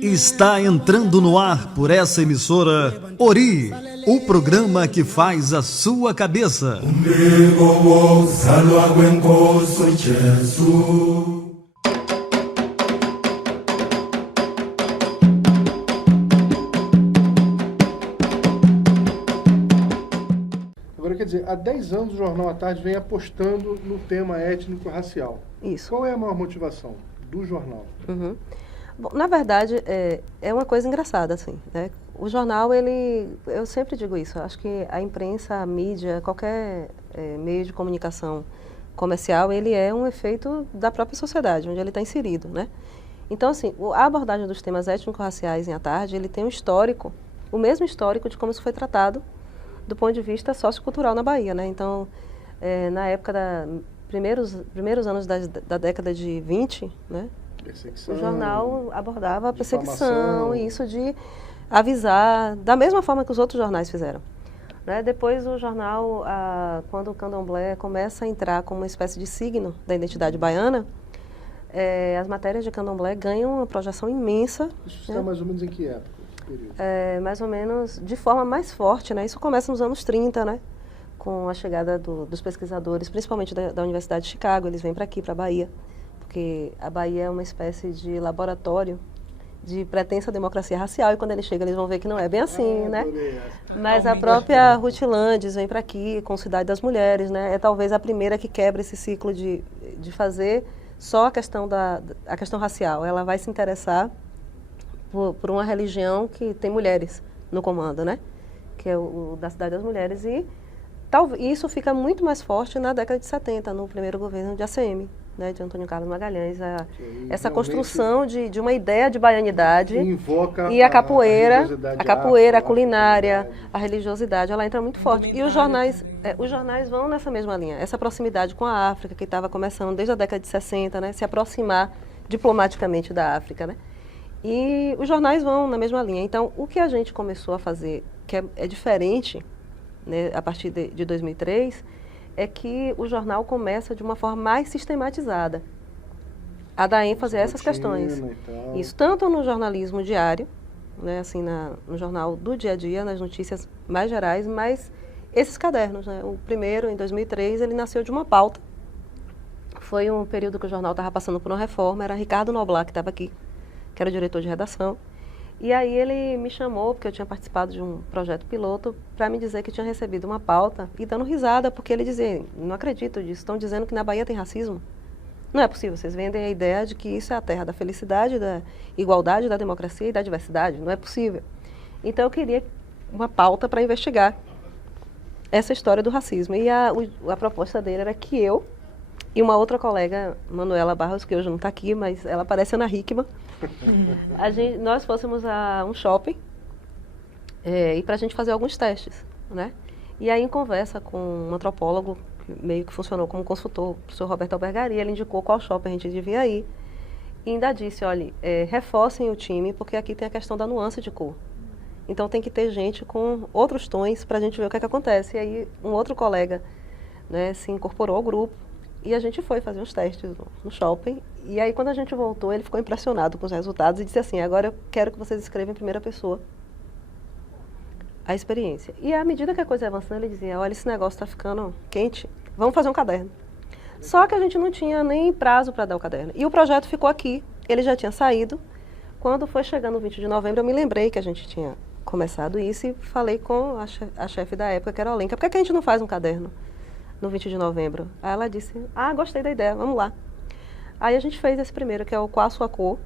Está entrando no ar por essa emissora Ori, o programa que faz a sua cabeça. Agora, quer dizer, há 10 anos o Jornal à Tarde vem apostando no tema étnico-racial. Isso. Qual é a maior motivação do jornal? Bom, na verdade, é uma coisa engraçada, assim, né? O jornal, eu sempre digo isso, eu acho que a imprensa, a mídia, qualquer meio de comunicação comercial, ele é um efeito da própria sociedade, onde ele está inserido, né? Então, assim, a abordagem dos temas étnico-raciais em À Tarde, ele tem um histórico, o mesmo histórico de como isso foi tratado do ponto de vista sociocultural na Bahia, né? Então, na época primeiros anos da década de 20, né? Perseguição, o jornal abordava a perseguição, difamação. isso de avisar, da mesma forma que os outros jornais fizeram. Né? Depois o jornal, quando o candomblé começa a entrar como uma espécie de signo da identidade baiana, as matérias de candomblé ganham uma projeção imensa. Isso está mais ou menos em que época? Que período? Mais ou menos de forma mais forte, né? Isso começa nos anos 30, né? Com a chegada dos pesquisadores, principalmente da Universidade de Chicago, eles vêm para aqui, para a Bahia, porque a Bahia é uma espécie de laboratório de pretensa democracia racial, e quando eles chegam eles vão ver que não é bem assim, né? Mas a própria Ruth Landes vem para aqui com Cidade das Mulheres, né? É talvez a primeira que quebra esse ciclo de fazer só a questão racial. Ela vai se interessar por uma religião que tem mulheres no comando, né? Que é o da Cidade das Mulheres, e isso fica muito mais forte na década de 70, no primeiro governo de ACM, né, de Antônio Carlos Magalhães, essa construção de uma ideia de baianidade e a capoeira, a culinária, a religiosidade, ela entra muito forte. E os jornais vão nessa mesma linha, essa proximidade com a África, que estava começando desde a década de 60, né, se aproximar diplomaticamente da África, né, e os jornais vão na mesma linha. Então, o que a gente começou a fazer, que é diferente, né, a partir de 2003, é que o jornal começa de uma forma mais sistematizada a dar ênfase a essas questões. Isso tanto no jornalismo diário, né, assim, no jornal do dia a dia, nas notícias mais gerais, mas esses cadernos, né, o primeiro, em 2003, ele nasceu de uma pauta. Foi um período que o jornal estava passando por uma reforma, era Ricardo Noblar que estava aqui, que era o diretor de redação. E aí ele me chamou, porque eu tinha participado de um projeto piloto, para me dizer que tinha recebido uma pauta e dando risada, porque ele dizia, não acredito disso, estão dizendo que na Bahia tem racismo. Não é possível, vocês vendem a ideia de que isso é a terra da felicidade, da igualdade, da democracia e da diversidade, não é possível. Então eu queria uma pauta para investigar essa história do racismo. E a proposta dele era que eu e uma outra colega, Manuela Barros, que hoje não está aqui, mas ela parece Ana Hickman, nós fôssemos a um shopping e para a gente fazer alguns testes, né? E aí, em conversa com um antropólogo, que meio que funcionou como consultor, o professor Roberto Albergari, ele indicou qual shopping a gente devia ir e ainda disse, olha, reforcem o time, porque aqui tem a questão da nuance de cor. Então tem que ter gente com outros tons para a gente ver o que é que acontece. E aí um outro colega, né, se incorporou ao grupo, e a gente foi fazer uns testes no shopping. E aí, quando a gente voltou, ele ficou impressionado com os resultados e disse assim, agora eu quero que vocês escrevam em primeira pessoa a experiência. E à medida que a coisa ia avançando, ele dizia, olha, esse negócio está ficando quente, vamos fazer um caderno. Só que a gente não tinha nem prazo para dar o caderno. E o projeto ficou aqui, ele já tinha saído. Quando foi chegando o 20 de novembro, eu me lembrei que a gente tinha começado isso e falei com a chefe da época, que era a Olenka, por que a gente não faz um caderno no 20 de novembro? Aí ela disse, gostei da ideia, vamos lá. Aí a gente fez esse primeiro, que é o Qual a Sua Cor?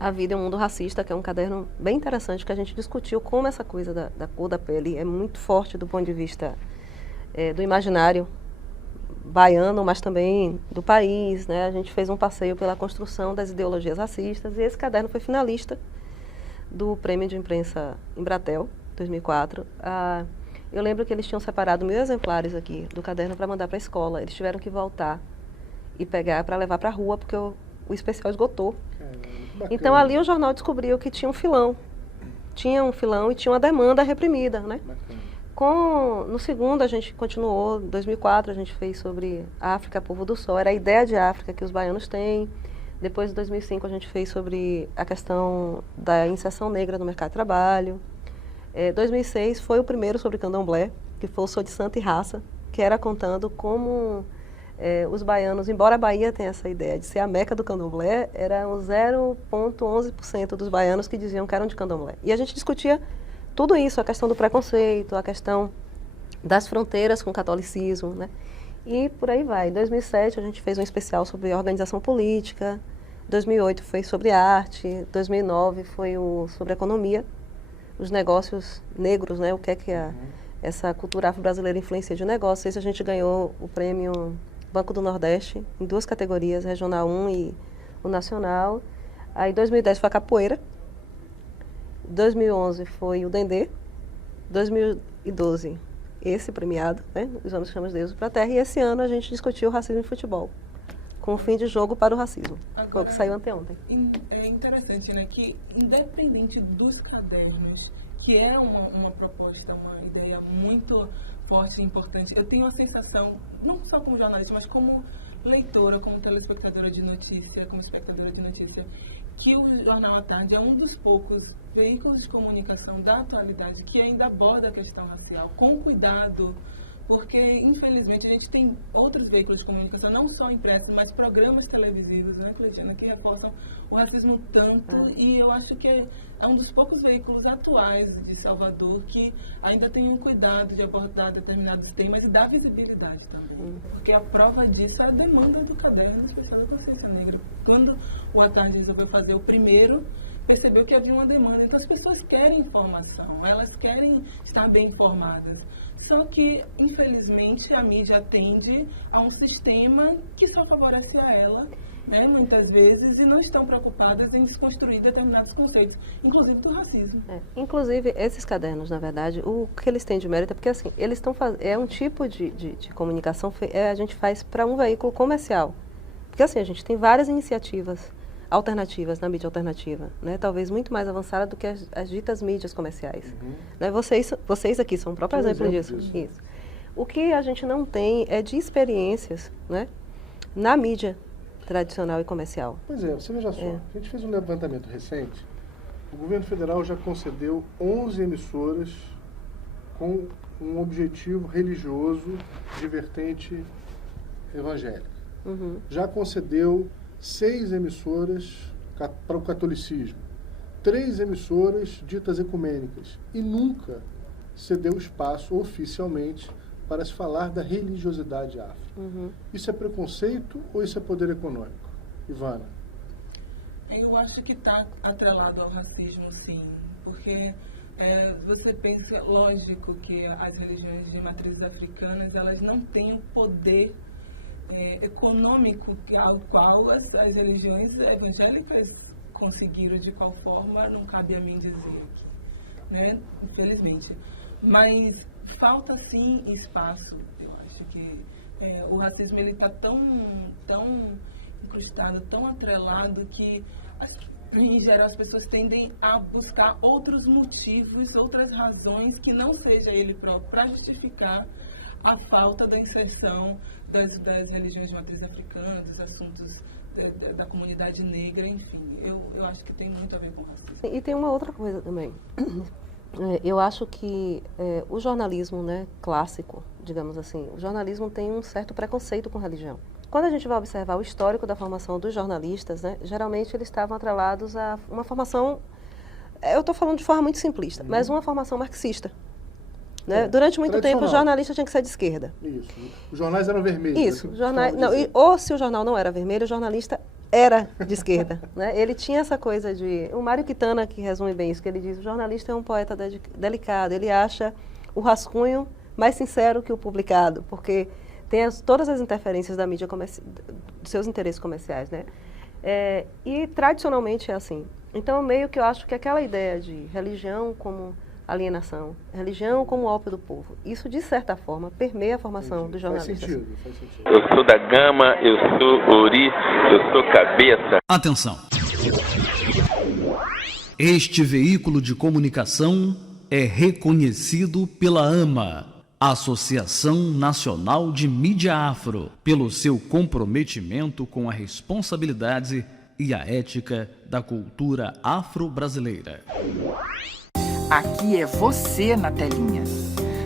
A Vida é um Mundo Racista, que é um caderno bem interessante, que a gente discutiu como essa coisa da cor da pele é muito forte do ponto de vista do imaginário baiano, mas também do país, né? A gente fez um passeio pela construção das ideologias racistas, e esse caderno foi finalista do Prêmio de Imprensa Embratel, 2004. Eu lembro que eles tinham separado 1000 exemplares aqui do caderno para mandar para a escola. Eles tiveram que voltar e pegar para levar para a rua, porque o especial esgotou. Então ali o jornal descobriu que tinha um filão. Tinha um filão e tinha uma demanda reprimida, né? No segundo, a gente continuou, em 2004, a gente fez sobre África, povo do sol. Era a ideia de África que os baianos têm. Depois, em 2005, a gente fez sobre a questão da inserção negra no mercado de trabalho. 2006 foi o primeiro sobre candomblé, que foi o Sou de Santa e Raça, que era contando como os baianos, embora a Bahia tenha essa ideia de ser a meca do candomblé, eram 0,11% dos baianos que diziam que eram de candomblé. E a gente discutia tudo isso, a questão do preconceito, a questão das fronteiras com o catolicismo, né? E por aí vai. Em 2007 a gente fez um especial sobre organização política, 2008 foi sobre arte, 2009 foi sobre economia, os negócios negros, né? O que é essa cultura afro-brasileira influencia de negócios. Esse a gente ganhou o prêmio Banco do Nordeste em 2 categorias, Regional 1 e o Nacional. Aí 2010 foi a capoeira. 2011 foi o Dendê, 2012 esse premiado, né, os anos que chamamos Deus para a Terra, e esse ano a gente discutiu o racismo em futebol, com o fim de jogo para o racismo, agora saiu anteontem. É interessante, né, que independente dos cadernos, que é uma proposta, uma ideia muito forte e importante, eu tenho a sensação, não só como jornalista, mas como leitora, como telespectadora de notícia, como espectadora de notícia, que o Jornal à Tarde é um dos poucos veículos de comunicação da atualidade que ainda aborda a questão racial com cuidado, porque, infelizmente, a gente tem outros veículos de comunicação, não só impressos, mas programas televisivos, né, Cleidiana, que reforçam o racismo tanto, e eu acho que é um dos poucos veículos atuais de Salvador que ainda tem um cuidado de abordar determinados temas e dar visibilidade também. Porque a prova disso é a demanda do Caderno Especial da Consciência Negra. Quando o À Tarde resolveu fazer o primeiro, percebeu que havia uma demanda. Então, as pessoas querem informação, elas querem estar bem informadas. Só que, infelizmente, a mídia atende a um sistema que só favorece a ela, né, muitas vezes, e não estão preocupadas em desconstruir determinados conceitos, inclusive do racismo. Inclusive, esses cadernos, na verdade, o que eles têm de mérito é porque, assim, eles estão é um tipo de comunicação a gente faz para um veículo comercial. Porque, assim, a gente tem várias iniciativas alternativas na mídia alternativa, né? Talvez muito mais avançada do que as ditas mídias comerciais. Né? Vocês aqui são o próprio exemplo disso. Isso. O que a gente não tem é de experiências, né, na mídia tradicional e comercial. Pois é, você veja só, a gente fez um levantamento recente, o governo federal já concedeu 11 emissoras com um objetivo religioso de vertente evangélica. Já concedeu 6 emissoras para o catolicismo, 3 emissoras ditas ecumênicas, e nunca se deu espaço oficialmente para se falar da religiosidade afro. Isso é preconceito ou isso é poder econômico? Ivana? Eu acho que está atrelado ao racismo, sim, porque você pensa, lógico que as religiões de matrizes africanas, elas não têm o poder econômico ao qual as religiões evangélicas conseguiram, de qual forma, não cabe a mim dizer aqui, né? Infelizmente. Mas falta, sim, espaço. Eu acho que o racismo está tão incrustado, tão atrelado, que, em geral, as pessoas tendem a buscar outros motivos, outras razões que não seja ele próprio, para justificar a falta da inserção das religiões de matriz africana, dos assuntos da comunidade negra, enfim. Eu acho que tem muito a ver com o racismo. E tem uma outra coisa também. Eu acho que o jornalismo, né, clássico, digamos assim, o jornalismo tem um certo preconceito com religião. Quando a gente vai observar o histórico da formação dos jornalistas, né, geralmente eles estavam atrelados a uma formação, eu estou falando de forma muito simplista, mas uma formação marxista. Né? Durante muito tempo, o jornalista tinha que ser de esquerda. Isso. Os jornais eram vermelhos. Isso. Ou se o jornal não era vermelho, o jornalista era de esquerda. Né? Ele tinha essa coisa de... O Mário Quintana, que resume bem isso, que ele diz, o jornalista é um poeta delicado, ele acha o rascunho mais sincero que o publicado, porque tem todas as interferências da mídia dos seus interesses comerciais. Né? E tradicionalmente é assim. Então, meio que eu acho que aquela ideia de religião como alienação, religião como ópio do povo. Isso, de certa forma, permeia a formação dos jornalistas. Faz sentido. Eu sou da Gama, eu sou Ori, eu sou Cabeça. Atenção! Este veículo de comunicação é reconhecido pela AMA, Associação Nacional de Mídia Afro, pelo seu comprometimento com a responsabilidade e a ética da cultura afro-brasileira. Aqui é você na telinha.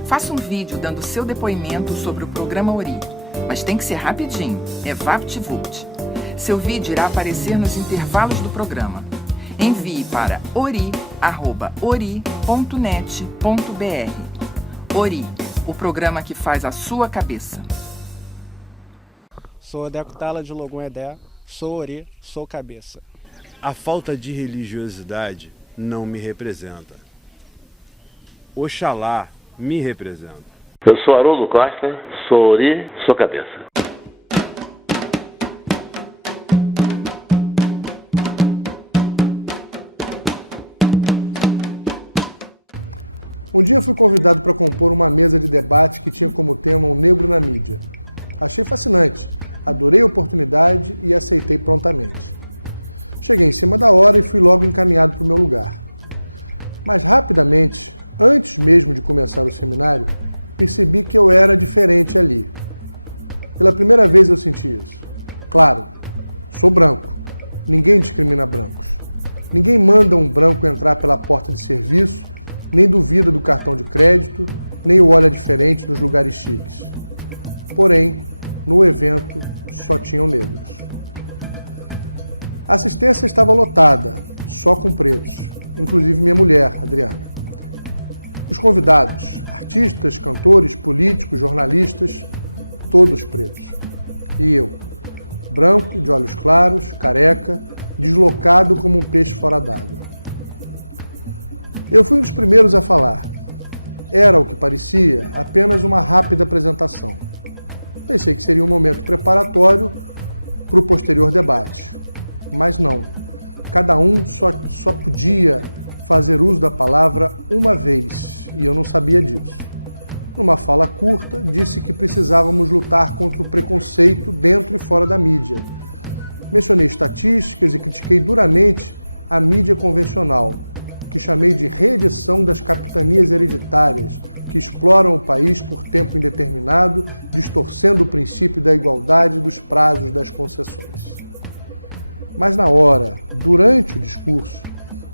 Faça um vídeo dando seu depoimento sobre o programa Ori, mas tem que ser rapidinho, é VaptVult. Seu vídeo irá aparecer nos intervalos do programa. Envie para ori@ori.net.br. Ori, o programa que faz a sua cabeça. Sou Odeco Tala de Logum Edé, sou Ori, sou cabeça. A falta de religiosidade não me representa. Oxalá me representa. Eu sou Haroldo Costa, sou Ori, sou cabeça. Um dia fui convidado para compor uma mesa de debate que tinha como tema o negro na mídia. Achei fascinante, adorei a oportunidade e aceitei prontamente. Cheguei em cima da hora e fui logo encaminhado para o meu lugar. Mas rapidamente, antes mesmo de começar o seminário, percebi que eu era diferente ali. Pela primeira vez eu senti isso. Claro, sou branco. Ninguém discrimina brancos. Ninguém manda um branco entrar pela porta de serviço, nem duvida do cartão de crédito, nem o olha diferente nos lugares chiques. Porém, no evento só tinham negros. A assistência estava lotada, só com pretos, inclusive minha mulher, Adriana. Os convidados, artistas, cantores, políticos, jornalistas, todos pretos. E eu, branco, de olhos claros, careca, deslocado como um peixe fora d'água. Eu fui um dos primeiros a falar. Era o que parecia apenas uma rápida apresentação. Pensei que seria um momento preparatório para o posterior debate. Mas não. Cada um só podia fazer uso da palavra uma vez, e eu não sabia disso. Numa fala curta, disse que precisávamos lutar contra o preconceito dentro e fora da mídia. Mencionei estatísticas e critiquei duramente a mídia convencional, que chamei de reedição das capitanias hereditárias, que exploram o país por tempo indeterminado, distorcendo o princípio da igualdade dos prazos das concessões. Mas na hora, durante o discurso,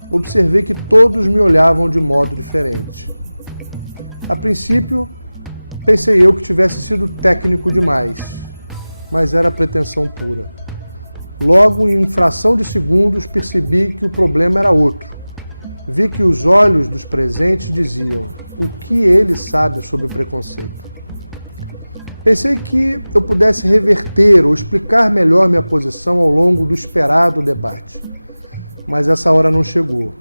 observei que todos me olhavam de modo diferente. A princípio, pensei eu que tivesse sido técnico demais, mas era pretensão pura. Logo, em fração de segundos, percebi que o problema era outro. Vi que os olhos dos presentes diziam o que ele sabe sobre preconceito. Pensei que eu pudesse reverter ou explicar melhor minha posição ao longo do esperado debate. Mas essa hora não chegou.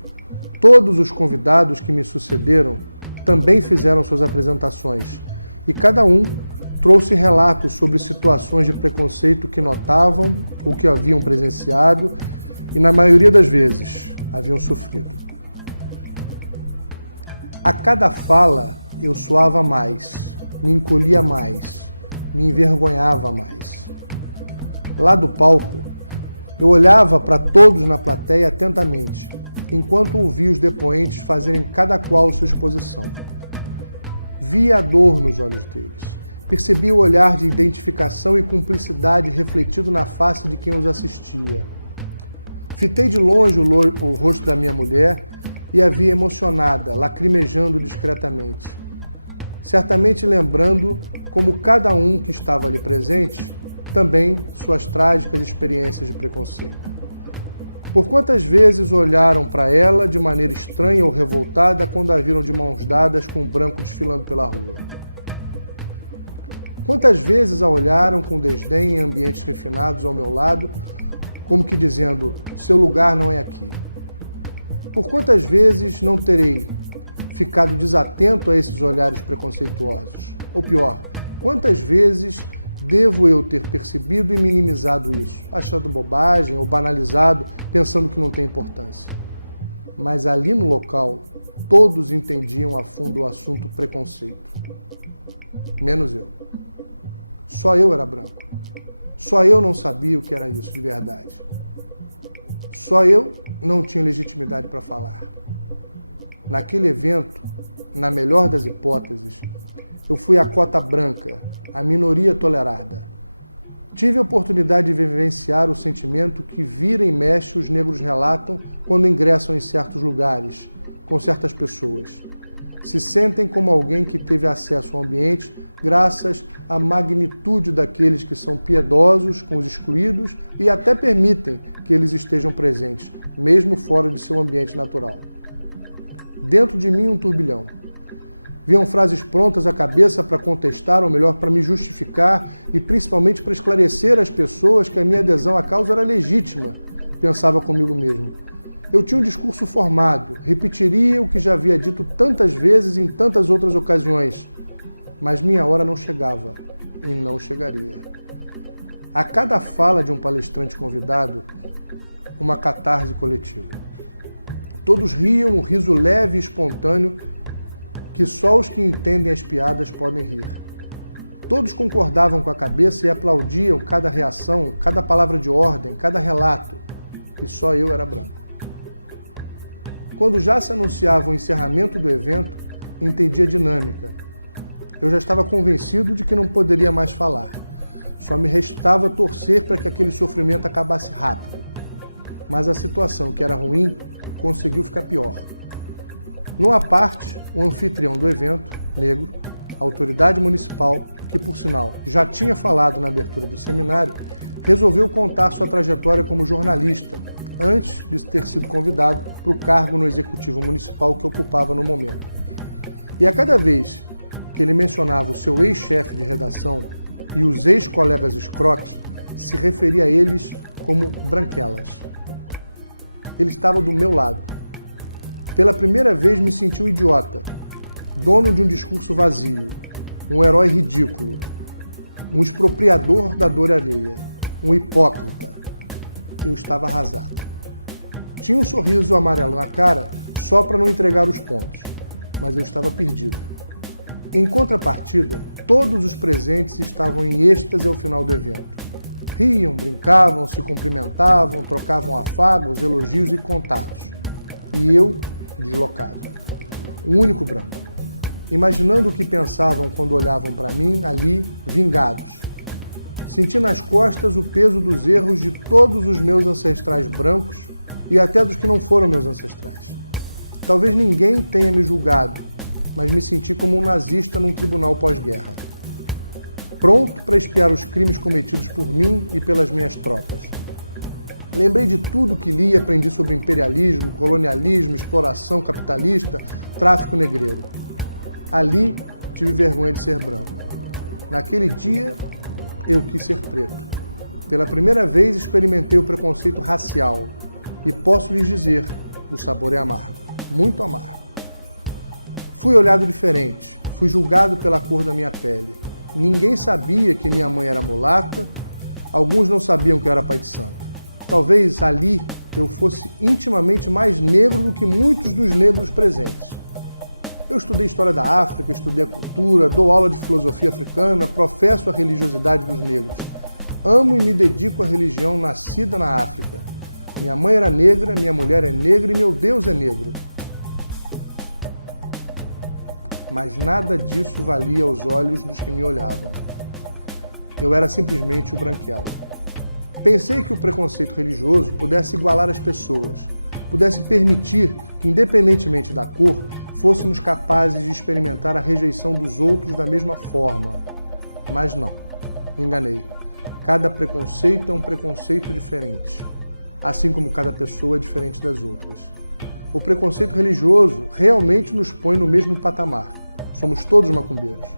Todos os convidados que me sucederam também fizeram suas apresentações e cada um trouxe relatos sobre situações de preconceito que notavam ou que haviam presenciado e, na maioria das vezes, haviam sofrido. A cada fala eu suava mais, me encolhia mais, me envergonhava mais. Lá do palco, eu olhava para todos na plateia atentamente, enquanto ouvia os depoentes fazerem cada qual sua exposição. Via a dor nos olhos deles, percebia o olhar de identificação e cumplicidade refletido na face de quem os assistia. Fitei de longe o rosto da minha mulher e a via emocionada, lacrimejando discretamente. Certamente lembrando como cada um que estava ali presente, também suas trágicas experiências de preconceito. Por quantas vezes olharam para ela de maneira estranha ou revoltada quando a viram de mãos dadas com um branco desfilando pela rua? Quantas vezes a olharam com desdém em ambientes refinados ao meu lado, como que dizendo, seu lugar não é aqui? Por quantas vezes não terei ficado desatento a esses olhares preconceituosos? Ou pior, quantas vezes devo eu ter percebido e minimizado isso, achando bobagem ou banalizado, pensando que não tem importância? Mas ali no local, todos entendiam a fundo o assunto preconceito. Menos eu. Só eu era branco. Só eu não sabia o que era isso de verdade. Só eu não tinha legitimidade para falar. Naquele evento, na melhor das hipóteses, eu fui a cota branca, a minoria tolerada. Tive a oportunidade de vivenciar o sentimento que vira e mexe os negros relatam quando ingressam em certos lugares, com certas pessoas. Se sentem como alguém que teve acesso ao ambiente graças à magnitude daqueles que são piedosos com os excluídos e até permitem que eles estejam presentes, mesmo fora de seu ambiente natural. Dentro de mim um turbilhão. Viam frases prontas à cabeça para contestar, ou melhor, para me justificar e principalmente para esclarecer às pessoas que a minha adesão à causa era legítima, pensava comigo mesmo. Eu tinha um discurso formado, repetiria o que já havia dito tantas vezes em tantas outras ocasiões, mas minha hora não chegava e não chegaria. A cada fala de um palestrante convidado, uma catarse coletiva. Todos riam um riso leve e espontâneo que só os que entendem as piadas podem rir. Todos concordavam com a cabeça e aplaudiam cada reação, cada palavra de ordem, cada relato, e só eu era branco. Quando já se anunciava o encerramento do evento, entendi a dinâmica. Eu já estava convencido de que não poderia mais falar. Só me restava torcer para que aquele sofrimento acabasse rápido. Mas a situação, que era ruim, conseguiu ficar pior. Numa parte, o anfitrião do evento, negro, a autoridade municipal, que por sinal já tinha falado na abertura do seminário, resolveu contar sua trajetória como jornalista, antes de ter sido convidado para o cargo no executivo municipal que ocupava no momento. E a cada vez que ele mencionava o seu ex-chefe de redação e os ex-colegas escroques, se referia a eles como branquelas. Ele estava do meu lado. Pela primeira vez me senti um idiota, dono de um discurso vazio, um herói ridículo, um expropriador da dor alheia, um hipócrita. Eu estava arrasado. Tinha um sorriso amarelo na cara só para não entregar os pontos, mas eu estava perdido. Em contrapartida, todos os presentes estavam em êxtase ao final do evento. Riam, brincavam, se cumprimentavam, trocavam afagos, elogios e contatos. E eu, deslocado. O único branco. Imaginando o que pensavam quando olhavam para mim, ali, vingados. Senti nas costas o peso dos erros de todos os meus ancestrais brancos e até dos que não foram meus ancestrais. Talvez ninguém tenha me julgado, mas me senti como um nazista num tribunal pós-guerra. Pronto para expiar os crimes cometidos por mim e pelas minhas tropas. Lembrei de tudo que li e aprendi sobre imperialismo, colonialismo, exploração capitalista, tráfico negreiro. Ali tive vergonha de ser branco. Naquele dia, eu quis ser preto. Pela primeira vez experimentei o preconceito racial e posso lhes dizer, o sabor é amargo, muito amargo. Fui olhado diferente, fui julgado pela cor da minha pele. Ninguém sabia que minha mãe era mulata, alguns não sabiam que eu era pai de santo. Talvez ali eu fosse intimamente mais negro do que muitos dos negros presentes. Eu estudei história da África, estudei a cultura, dou aula de filosofia africana, professo a religiosidade dos negros. Amo e me dedico à religião nascida na África. Minha mãe era negra, minha mulher é negra e meu Deus é negro. Mas nada disso valia aos olhos dos que me olhavam. Eu era simplesmente o branquela. Pensei que o preconceito religioso pudesse igualar as pessoas, pudesse permitir que, independentemente da cor, fôssemos capazes de experimentar a rejeição dos outros da mesma forma. Mas não, me enganei. Cada preconceito é um preconceito diferente, assim como cada pessoa é diferente das outras. O preconceito religioso realmente nos põe no mesmo patamar. Somos todos macumbeiros,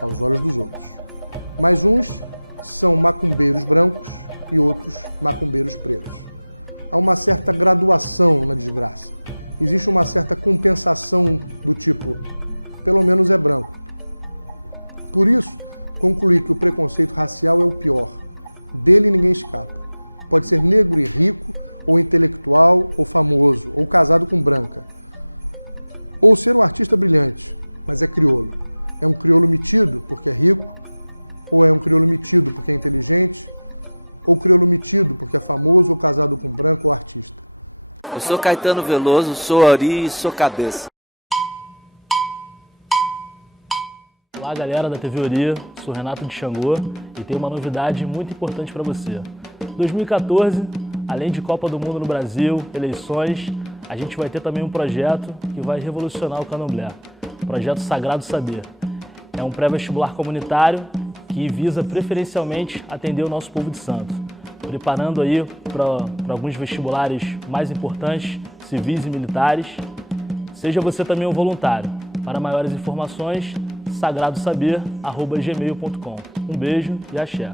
aos olhos dos outros. Mas uns são macumbeiros brancos e outros macumbeiros pretos. Há uma certa graduação na desgraça. Existe uma certa compensação do tipo, pelo menos é branco. Por isso, concluí que o preconceito racial é o pior. Dele ninguém escapa. Pode ser negro e rico, ou intelectual, ou famoso, ou casado com branca. Ou ser um artista brilhante, mas é crioulo. É um crioulo metido porque é rico, ou é um crioulo metido porque é inteligente, ou crioulo metido porque é famoso ou casado com branco ou artista. Eu sou Caetano Veloso, sou Ori e sou cabeça. Olá galera da TV Ori, sou Renato de Xangô e tenho uma novidade muito importante para você. 2014, além de Copa do Mundo no Brasil, eleições, a gente vai ter também um projeto que vai revolucionar o Candomblé, o projeto Sagrado Saber. É um pré-vestibular comunitário que visa preferencialmente atender o nosso povo de santo, preparando aí para alguns vestibulares mais importantes, civis e militares. Seja você também um voluntário. Para maiores informações, sagradosaber@gmail.com. Um beijo e axé.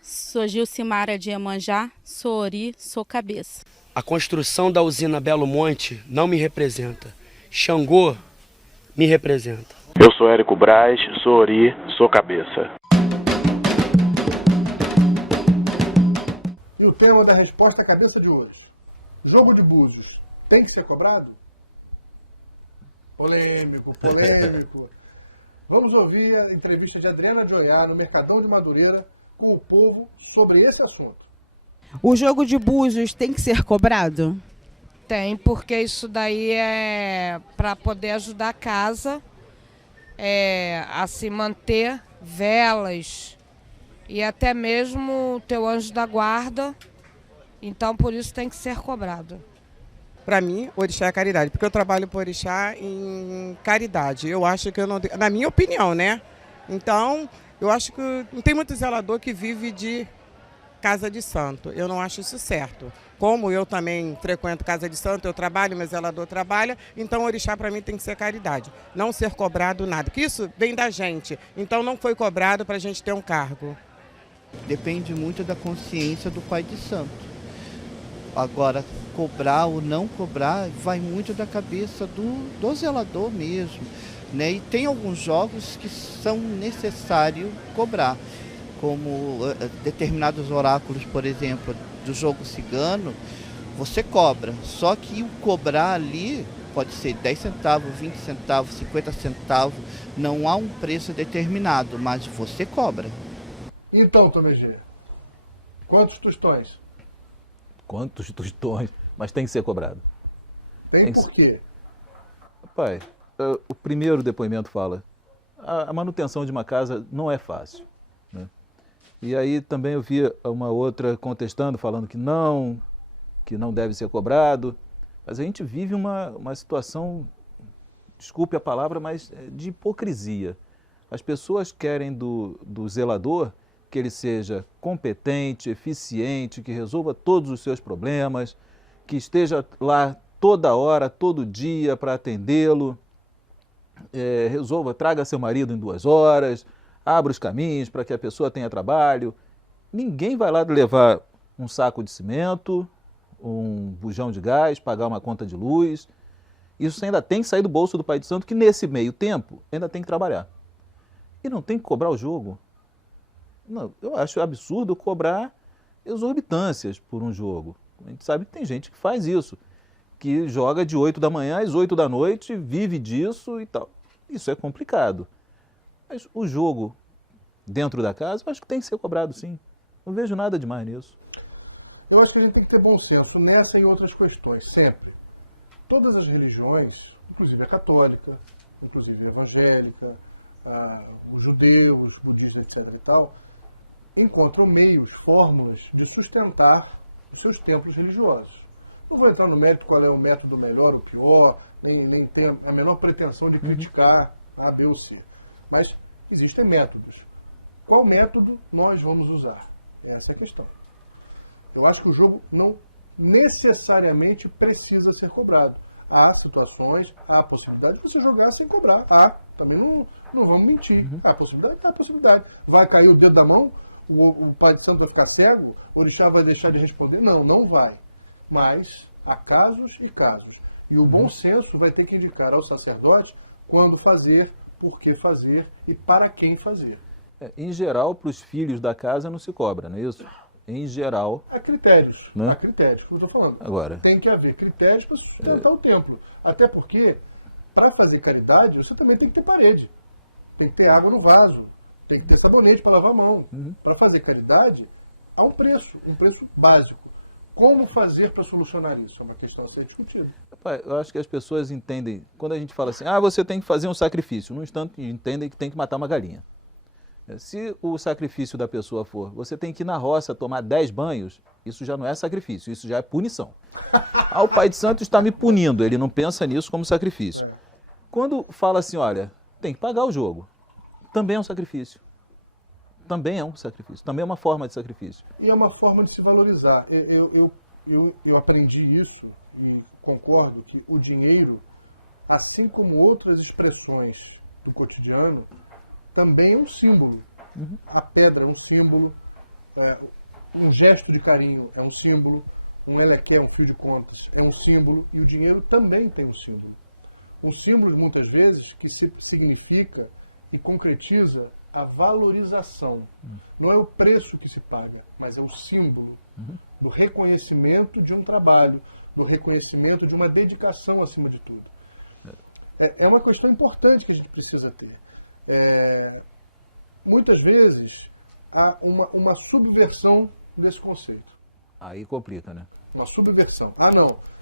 Sou Gilcimara de Iemanjá, sou Ori, sou cabeça. A construção da usina Belo Monte não me representa. Xangô me representa. Eu sou Érico Braz, sou Ori, sou cabeça. E o tema da resposta à cabeça de hoje. Jogo de búzios tem que ser cobrado? Polêmico, polêmico. Vamos ouvir a entrevista de Adriana de Oiá no Mercadão de Madureira com o povo sobre esse assunto. O jogo de búzios tem que ser cobrado? Tem, porque isso daí é para poder ajudar a casa a se manter, velas e até mesmo o teu anjo da guarda. Então, por isso tem que ser cobrado. Para mim, orixá é caridade, porque eu trabalho por orixá em caridade. Eu acho que eu não... Na minha opinião, né? Então, eu acho que não tem muito zelador que vive de casa de santo. Eu não acho isso certo. Como eu também frequento casa de santo, eu trabalho, meu zelador trabalha, então orixá para mim tem que ser caridade. Não ser cobrado nada, que isso vem da gente. Então não foi cobrado para a gente ter um cargo. Depende muito da consciência do pai de santo. Agora, cobrar ou não cobrar vai muito da cabeça do zelador mesmo, né? E tem alguns jogos que são necessários cobrar, como determinados oráculos, por exemplo, do jogo cigano, você cobra. Só que o cobrar ali pode ser 10 centavos, 20 centavos, 50 centavos, não há um preço determinado, mas você cobra. Então, Tomé G, quantos tostões? Quantos tostões? Mas tem que ser cobrado. Tem por quê? Pai, o primeiro depoimento fala, a manutenção de uma casa não é fácil, né? E aí também eu vi uma outra contestando, falando que não deve ser cobrado. Mas a gente vive uma situação, desculpe a palavra, mas de hipocrisia. As pessoas querem do zelador que ele seja competente, eficiente, que resolva todos os seus problemas, que esteja lá toda hora, todo dia para atendê-lo, traga seu marido em 2 horas, abra os caminhos para que a pessoa tenha trabalho. Ninguém vai lá levar um saco de cimento, um bujão de gás, pagar uma conta de luz. Isso ainda tem que sair do bolso do pai de santo, que nesse meio tempo ainda tem que trabalhar. E não tem que cobrar o jogo. Não, eu acho absurdo cobrar exorbitâncias por um jogo. A gente sabe que tem gente que faz isso, que joga de 8 da manhã às 8 da noite, vive disso e tal. Isso é complicado. Mas o jogo dentro da casa, eu acho que tem que ser cobrado sim. Não vejo nada demais nisso. Eu acho que a gente tem que ter bom senso nessa e em outras questões, sempre. Todas as religiões, inclusive a católica, inclusive a evangélica, os judeus, os budistas, etc. e tal, encontram meios, fórmulas de sustentar os seus templos religiosos. Não vou entrar no mérito qual é o método melhor ou pior, nem tenho a menor pretensão de criticar A, B ou C. Mas existem métodos. Qual método nós vamos usar? Essa é a questão. Eu acho que o jogo não necessariamente precisa ser cobrado. Há situações, há a possibilidade de você jogar sem cobrar. Também não vamos mentir. Há a possibilidade? Há a possibilidade. Vai cair o dedo da mão? O pai de santo vai ficar cego? O orixá vai deixar de responder? Não, não vai. Mas há casos e casos. E o bom senso vai ter que indicar ao sacerdote quando fazer, por que fazer e para quem fazer. Em geral, para os filhos da casa não se cobra, não é isso? Em geral... Há critérios, né? Há critérios, como eu estou falando. Agora, tem que haver critérios para sustentar o templo. Até porque, para fazer caridade, você também tem que ter parede. Tem que ter água no vaso. Tem que ter sabonete para lavar a mão. Para fazer caridade, há um preço básico. Como fazer para solucionar isso? É uma questão a ser discutida. Rapaz, eu acho que as pessoas entendem, quando a gente fala assim, você tem que fazer um sacrifício, no instante entendem que tem que matar uma galinha. Se o sacrifício da pessoa for, você tem que ir na roça tomar 10 banhos, isso já não é sacrifício, isso já é punição. O pai de santo está me punindo, ele não pensa nisso como sacrifício. Quando fala assim, olha, tem que pagar o jogo, também é um sacrifício. Também é um sacrifício, também é uma forma de sacrifício. E é uma forma de se valorizar. Eu aprendi isso e concordo que o dinheiro, assim como outras expressões do cotidiano, também é um símbolo. A pedra é um símbolo, um gesto de carinho é um símbolo, um elequé, um fio de contas é um símbolo, e o dinheiro também tem um símbolo. Um símbolo, muitas vezes, que significa e concretiza a valorização. Não é o preço que se paga, mas é o símbolo do reconhecimento de um trabalho, do reconhecimento de uma dedicação acima de tudo. É uma questão importante que a gente precisa ter. Muitas vezes há uma subversão desse conceito. Aí complica, né? Uma subversão.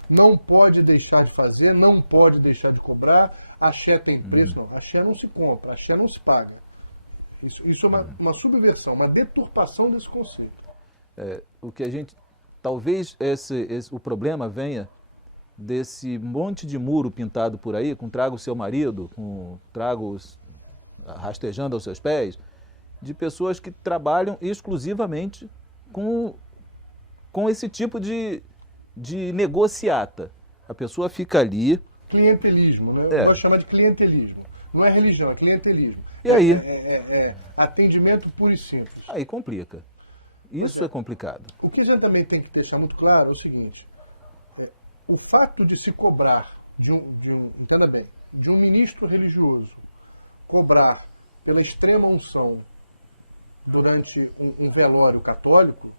Não pode deixar de fazer, não pode deixar de cobrar, axé tem preço. Não, axé não se compra, axé não se paga. Isso é uma subversão, uma deturpação desse conceito. O que a gente... Talvez o problema venha desse monte de muro pintado por aí, com traga o seu marido, com tragos rastejando aos seus pés, de pessoas que trabalham exclusivamente com esse tipo de negociata. A pessoa fica ali... Clientelismo, né? Eu gosto de chamar de clientelismo. Não é religião, é clientelismo. E aí? É atendimento puro e simples. Aí complica. Isso é complicado. O que a gente também tem que deixar muito claro é o seguinte, o fato de se cobrar entenda bem, de um ministro religioso cobrar pela extrema unção durante um velório católico,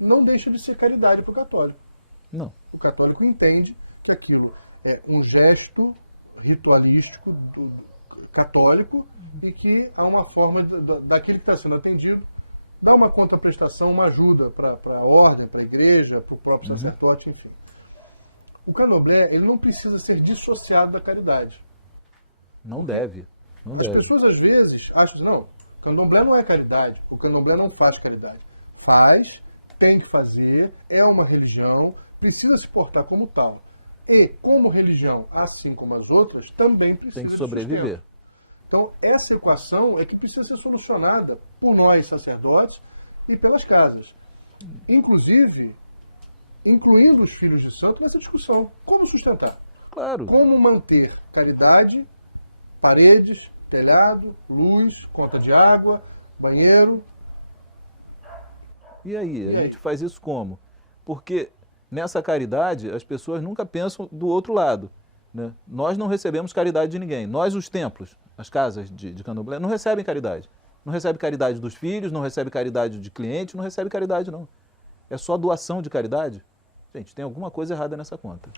não deixa de ser caridade para o católico. Não. O católico entende que aquilo é um gesto ritualístico católico e que há uma forma daquilo que está sendo atendido dar uma contraprestação, uma ajuda para a ordem, para a igreja, para o próprio sacerdote, enfim. O candomblé, ele não precisa ser dissociado da caridade. Não deve. As pessoas às vezes acham assim, não, candomblé não é caridade, o candomblé não faz caridade. Faz, tem que fazer, é uma religião, precisa se portar como tal. E, como religião, assim como as outras, também precisa de sustento. Então, essa equação é que precisa ser solucionada por nós, sacerdotes, e pelas casas. Inclusive, incluindo os filhos de santo nessa discussão. Como sustentar? Claro. Como manter caridade, paredes, telhado, luz, conta de água, banheiro. E aí? A gente faz isso como? Porque nessa caridade, as pessoas nunca pensam do outro lado. Né? Nós não recebemos caridade de ninguém. Nós, os templos, as casas de candomblé, não recebem caridade. Não recebe caridade dos filhos, não recebe caridade de cliente, não recebe caridade não. É só doação de caridade? Gente, tem alguma coisa errada nessa conta.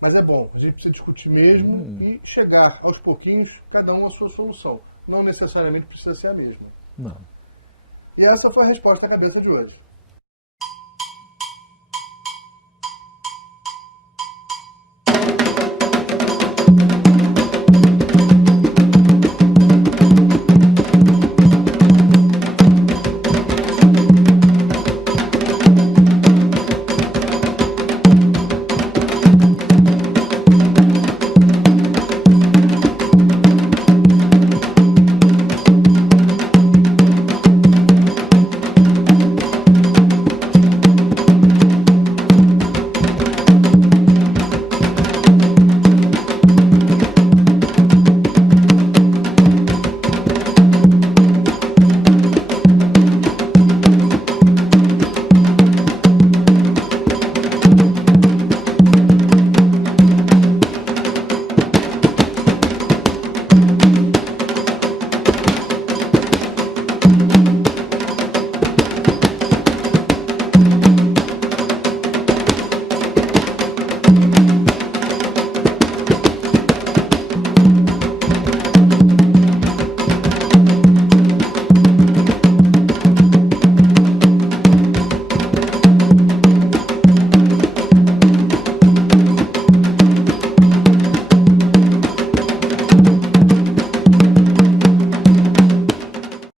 Mas é bom, a gente precisa discutir mesmo e chegar aos pouquinhos, cada um a sua solução. Não necessariamente precisa ser a mesma. Não. E essa foi a resposta à cabeça de hoje.